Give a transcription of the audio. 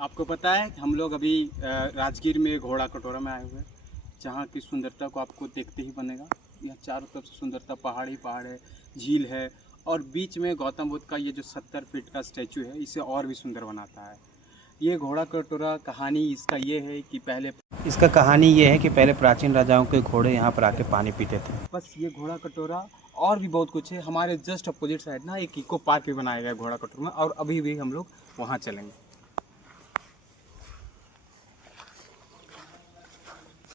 आपको पता है कि हम लोग अभी राजगीर में घोड़ा कटोरा में आए हुए हैं, जहाँ की सुंदरता को आपको देखते ही बनेगा। यह चारों तरफ से सुंदरता, पहाड़ ही पहाड़ है, झील है और बीच में गौतम बुद्ध का ये जो 70 फीट का स्टैचू है, इसे और भी सुंदर बनाता है। ये घोड़ा कटोरा कहानी इसका कहानी ये है कि पहले प्राचीन राजाओं के घोड़े यहाँ पर आके पानी पीते थे। बस ये घोड़ा कटोरा और भी बहुत कुछ है। हमारे जस्ट अपोजिट साइड ना एक इको पार्क भी बनाया गया है घोड़ा कटोरा में, और अभी भी हम लोग वहाँ चलेंगे।